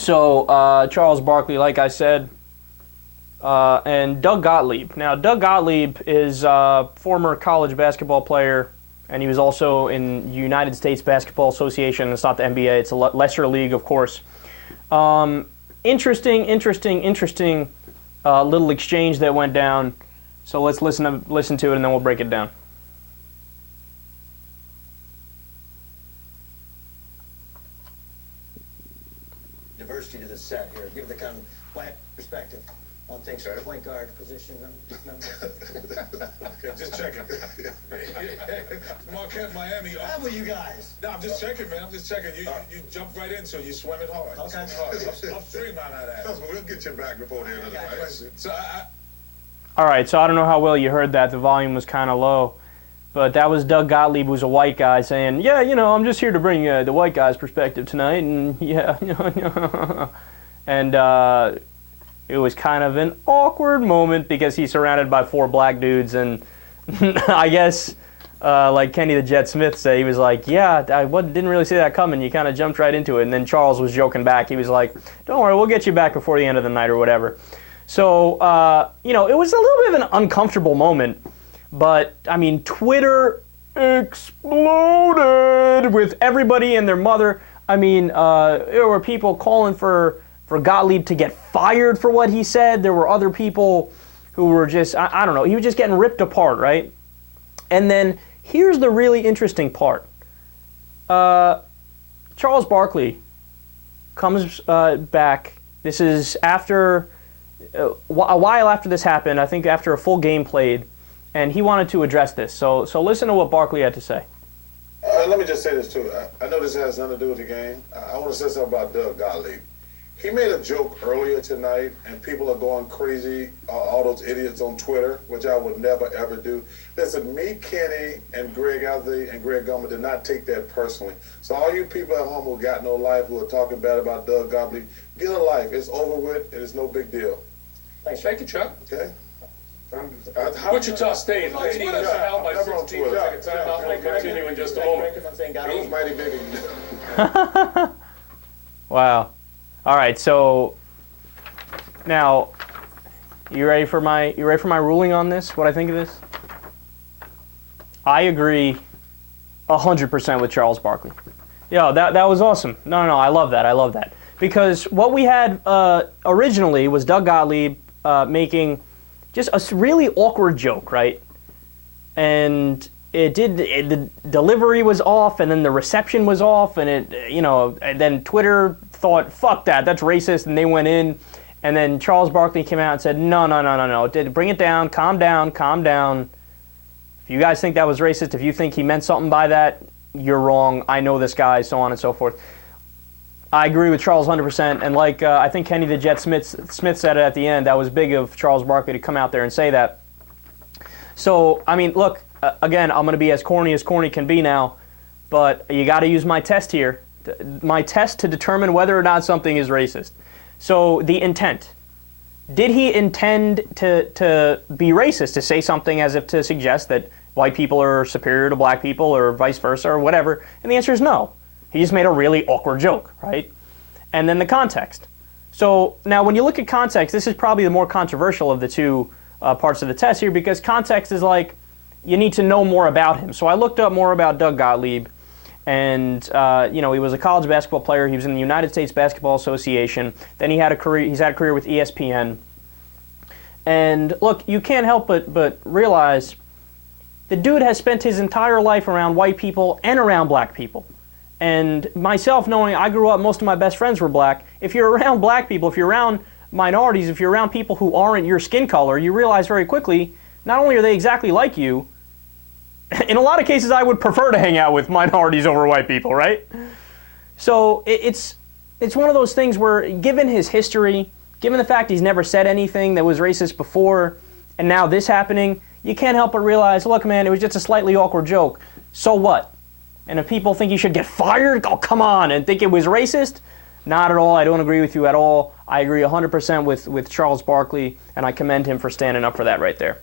So Charles Barkley, like I said, and Doug Gottlieb. Now, Doug Gottlieb is a former college basketball player, and he was also in United States Basketball Association. It's not the NBA. It's a lesser league, of course. Interesting little exchange that went down. So let's listen to it, and then we'll break it down. Diversity to this set here. Give the kind of black perspective on things. Sure. Point guard position. Okay, just checking. Marquette, Miami. How about you guys? No, I'm just checking, man. I'm just checking. You jumped right into it. You swimming hard. Okay. Upstream on that. We'll get you back before the end of the race. So All right, so I don't know how well you heard that. The volume was kind of low. But that was Doug Gottlieb, who's a white guy, saying, yeah, I'm just here to bring the white guy's perspective tonight. And, yeah, and it was kind of an awkward moment because he's surrounded by 4 black dudes. And I guess, like Kenny the Jet Smith said, he was like, yeah, I didn't really see that coming. You kind of jumped right into it. And then Charles was joking back. He was like, don't worry, we'll get you back before the end of the night or whatever. So, it was a little bit of an uncomfortable moment. But, I mean, Twitter exploded with everybody and their mother. I mean, there were people calling for Gottlieb to get fired for what he said. There were other people who were just, I don't know, he was just getting ripped apart, right? And then here's the really interesting part. Charles Barkley comes back. This is after, a while after this happened, I think after a full game played. And he wanted to address this. So listen to what Barkley had to say. Let me just say this, too. I know this has nothing to do with the game. I want to say something about Doug Gottlieb. He made a joke earlier tonight, and people are going crazy, all those idiots on Twitter, which I would never, ever do. Listen, me, Kenny, and Greg Anthony and Greg Gummer did not take that personally. So all you people at home who got no life, who are talking bad about Doug Gottlieb, get a life. It's over with, and it's no big deal. thanks. Thank you, Chuck. Okay? Wichita State leading us out by Never on 16 Twitter. seconds. We'll continue in just a moment. It was mighty big. Wow. All right, so now you ready for my ruling on this? What I think of this? I agree 100% with Charles Barkley. Yeah, that was awesome. No, I love that. Because what we had originally was Doug Gottlieb making just a really awkward joke, right? And the delivery was off, and then the reception was off, and and then Twitter thought, fuck that's racist, and they went in, and then Charles Barkley came out and said, no, bring it down, calm down. If you guys think that was racist, if you think he meant something by that, you're wrong. I know this guy, so on and so forth. I agree with Charles 100%, and like I think Kenny the Jet Smith said it at the end, that was big of Charles Barkley to come out there and say that. So, I mean, look, again, I'm going to be as corny can be now, but you got to use my test here, my test to determine whether or not something is racist. So, the intent. Did he intend to be racist, to say something as if to suggest that white people are superior to black people or vice versa or whatever? And the answer is no. He just made a really awkward joke, right? And then the context. So now when you look at context, this is probably the more controversial of the two parts of the test here, because context is like, you need to know more about him. So I looked up more about Doug Gottlieb, and he was a college basketball player. He was in the United States Basketball Association. Then he's had a career with ESPN. And look, you can't help but realize the dude has spent his entire life around white people and around black people. And myself, knowing I grew up, most of my best friends were black. If you're around black people, if you're around minorities, if you're around people who aren't your skin color, you realize very quickly, not only are they exactly like you, in a lot of cases I would prefer to hang out with minorities over white people, right? So it's one of those things where, given his history, given the fact he's never said anything that was racist before, and now this happening, you can't help but realize, look, man, it was just a slightly awkward joke. So what? And if people think he should get fired, oh, come on, and think it was racist? Not at all. I don't agree with you at all. I agree 100% with Charles Barkley, and I commend him for standing up for that right there.